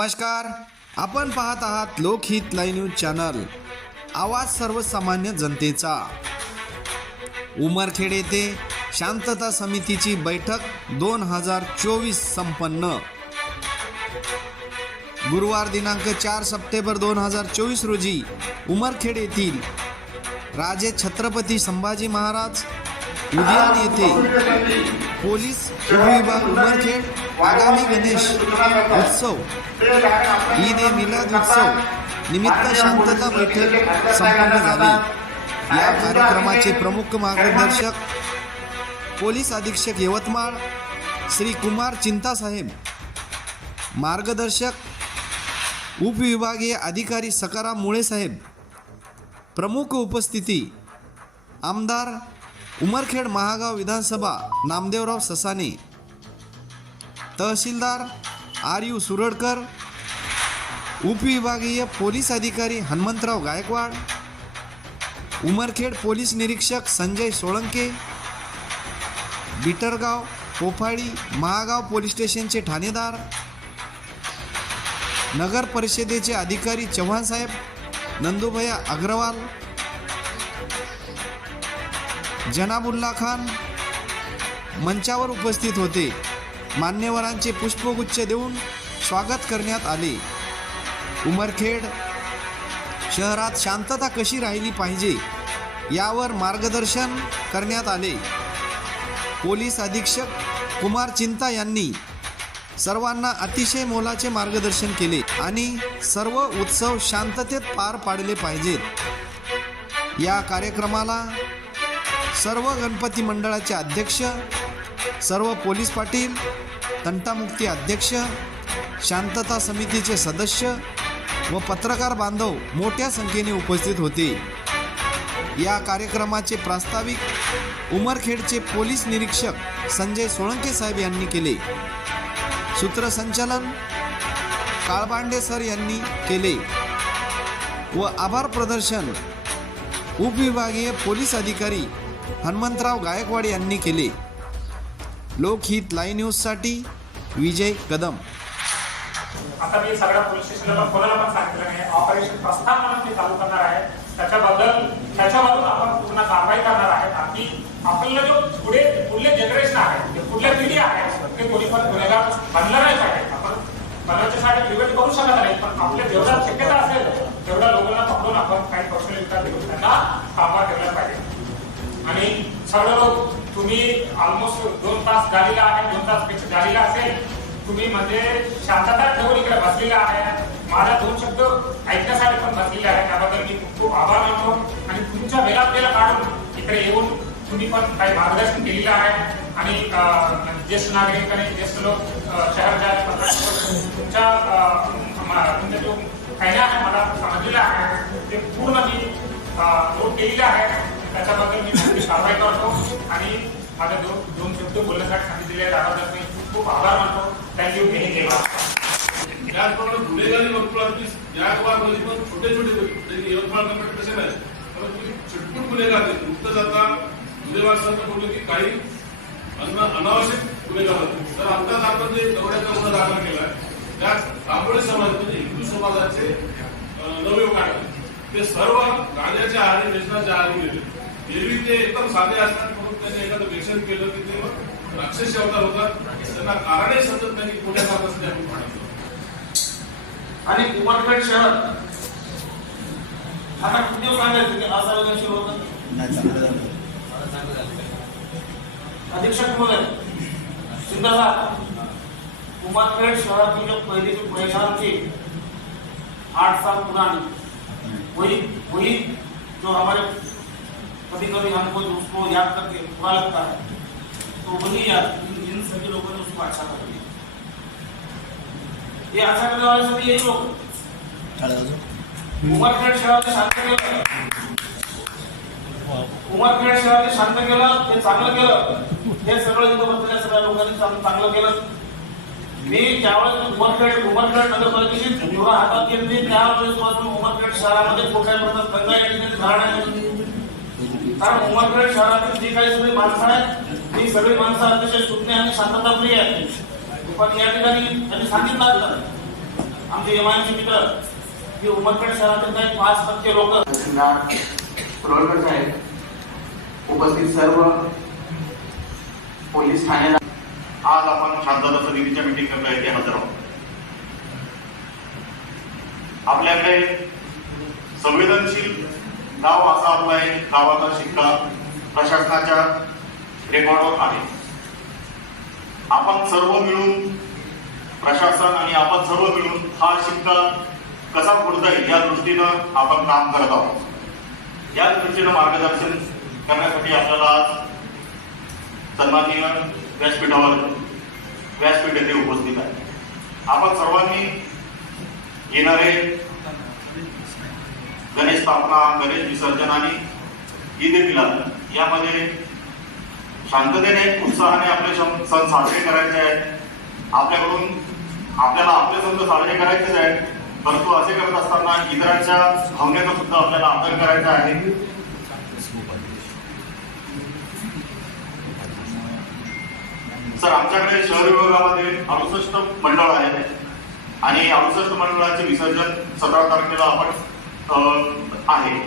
नमस्कार, आपण पाहत आहात लोकहित लाईव्ह न्यूज चॅनल, आवाज सर्वसामान्य जनतेचा। उमरखेड येथे शांतता समितीची बैठक 2024 संपन्न। गुरुवार दिनांक 4 सप्टेंबर 2024 रोजी उमरखेड येथील राजे छत्रपती संभाजी महाराज उद्यान येथे पोलीस उपविभाग उमरखेड आगामी गणेश उत्सव ईद ए मिलाद उत्सव निमित्त शांतता बैठक संपन्न झाली। या कार्यक्रमाचे प्रमुख मार्गदर्शक पोलीस अधीक्षक यवतमाळ श्री कुमार चिंता साहेब, मार्गदर्शक उपविभागीय अधिकारी सकाराम मुळे साहेब, प्रमुख उपस्थिती आमदार उमरखेड महागाव विधानसभा नामदेवराव ससाने, तहसीलदार आर.यू. सुरडकर, उपविभागीय पोलीस अधिकारी हनुमंतराव गायकवाड, उमरखेड पोलीस निरीक्षक संजय सोळंके, बिटरगाव कोफाडी महागाव पोलीस स्टेशनचे ठाणेदार, नगर परिषदेचे अधिकारी चव्हाण साहेब, नंदुभैया अग्रवाल, जनाबुल्ला खान मंचावर उपस्थित होते। मान्यवरांचे पुष्पगुच्छ देऊन स्वागत करण्यात आले। उमरखेड शहरात शांतता कशी राहिली पाहिजे यावर मार्गदर्शन करण्यात आले। पोलीस अधीक्षक कुमार चिंता यांनी सर्वांना अतिशय मोलाचे मार्गदर्शन केले आणि सर्व उत्सव शांततेत पार पाडले पाहिजेत। या कार्यक्रमाला सर्व गणपती मंडळाचे अध्यक्ष, सर्व पोलीस पाटील, तंटामुक्ती अध्यक्ष, शांतता समितीचे सदस्य व पत्रकार बांधव मोठ्या संख्येने उपस्थित होते। या कार्यक्रमाचे प्रास्ताविक उमरखेडचे पोलीस निरीक्षक संजय सोळंके साहेब यांनी केले। सूत्रसंचालन काळबांडे सर यांनी केले व आभार प्रदर्शन उपविभागीय पोलीस अधिकारी हनुमंतराव गायकवाड यांनी केले। लोकहित लाईव्ह न्यूजसाठी विजय कदम। आता मी सगळ्या पोलीस स्टेशनला कोणाला पण सांगितलं आहे, ऑपरेशन प्रस्थान म्हणून ते चालू करणार आहे। त्याच्याबद्दल आपण पूर्ण कारवाई करणार आहे ताकी आपल्याला जो पुढले जनरेशन आहे, जे पुढल्या पिढी आहे, ते कोणी पण गुन्हेगार बनलं नाही पाहिजे। आपण बनवण्यासाठी प्रिव्हेंट करू शकत नाही, पण आपल्या जेवढा शक्यता असेल तेवढ्या लोकांना पकडून आपण काही कौशल्य देऊन त्यांना कामावर ठेवलं पाहिजे। आणि सर्व लोक तुम्ही ऑलमोस्ट 2 तास झालेला आहे, 2 तास पेक्षा झालेला असेल, तुम्ही म्हणजे शांतता ठेवून इकडे बसलेला आहे, माझा 2 शब्द ऐकण्यासाठी पण बसलेले आहे। त्याबद्दल मी खूप आभार मानतो आणि तुमच्या वेळात काढून इकडे येऊन तुम्ही पण काही मार्गदर्शन केलेलं आहे। आणि ज्येष्ठ नागरिक आणि ज्येष्ठ लोक शहराच्या तुमच्या जो काही आहे मला समजलेलं आहे ते पूर्ण मी नोट केलेलं आहे। त्याच्याबद्दल मी तुमची कारवाई करतो आणि माझ्या 2 शब्द बोलण्यासाठी सांगितलेले आहे, त्याबद्दल मी खूप आभार मानतो। थँक्यू। त्याचप्रमाणे गुन्हेगारी वर्तुळातली यामध्ये पण छोटे यवतमाळ कसे नाही, परंतु चिटकून गुन्हेगार आहेत। मुक्त जाता गुन्हेगार बोलले की काही अनावश्यक गुन्हेगार होते। तर आत्ताच आपण जे दौऱ्याचा गुन्हा दाखल केला त्यात रामोळी समाज म्हणजे हिंदू समाजाचे नवयुवक आहेत, ते सर्व गाण्याच्या आहारी व्यसनाच्या आहारी गेले। एरवी ते एकदम साधे असतात, म्हणून त्यांनी एखादं व्यसन केलं की ते राक्षसी अवतार होतात। त्यांना कारणे समजत नाही की कोण्या कारणासाठी आपण पाहतो। आणि उमरखेड शहर आता किती दिवस सांगायचं की असंवेदनशील होतं अधीक्षक महोदय सिंधसा उमरखेड शहरातील जो पहले जो परेशान थे 8 साल पुरानी वही जो हमारे कभी कभी हमको उसको याद करके बुरा लगता है, तो वही याद इन सभी लोगों ने उसको अच्छा कर दिया। ये अच्छा करने वाले सभी यही लोग उमरखेड शहराला शांत केलं, उमरखेड शहराला शांत केलं, ते चांगलं केलं। हे सगळं इथं बसलेल्या सगळ्या लोकांनी चांगलं केलं। मी ज्यावेळेस उमरखेड नगरपालिकेची निवडा हातात घेतली त्यावेळेस पासून उमरखेड शहरामध्ये कुठल्याही प्रकारचा दंगा या ठिकाणी झाला नाही। कारण उमरखेड शहरातील जी काही सगळी माणसं आहेत ही सगळी माणसं अतिशय सुज्ञ आणि शांतताप्रिय आहेत। पण या ठिकाणी त्यांनी सांगितलं आमचे एमआयएमचे मित्र की उमरखेड शहरातील काही 5% लोक तहसीलदार सुरवळकर साहेब, उपस्थित सर्व पोलीस ठाणेदार, आज आपण शांतता समितीच्या मीटिंग करता येथे हजर आहोत. आपल्याकडे संवेदनशील गाव असा आपला एक गावाचा शिक्का प्रशासनाच्या रेकॉर्डवर आहे. आपण सर्व मिळून, प्रशासन आणि आपण सर्व मिळून हा शिक्का कसा फोडता येईल या दृष्टीनं आपण काम करत आहोत. या दृष्टीनं मार्गदर्शन करण्यासाठी आपल्याला आज सन्माननीय व्यासपीठ येथे उपस्थित आहे. आपण सर्वांनी येणारे गणेश स्थापना, गणेश विसर्जन आणि ईद ए मिलाद यामध्ये शांततेने, उत्साहाने आपले सण साजरे करायचे आहेत. आपल्याला आपले सण साजरे करायचेच आहेत, परंतु असे करत असताना इतरांच्या भावनेचा सुद्धा आपल्याला आदर करायचा आहे. सर, आमच्याकडे शहर विभागामध्ये 68 मंडळ आहेत आणि 68 मंडळाचे विसर्जन 17 तारखेला आपण आहे.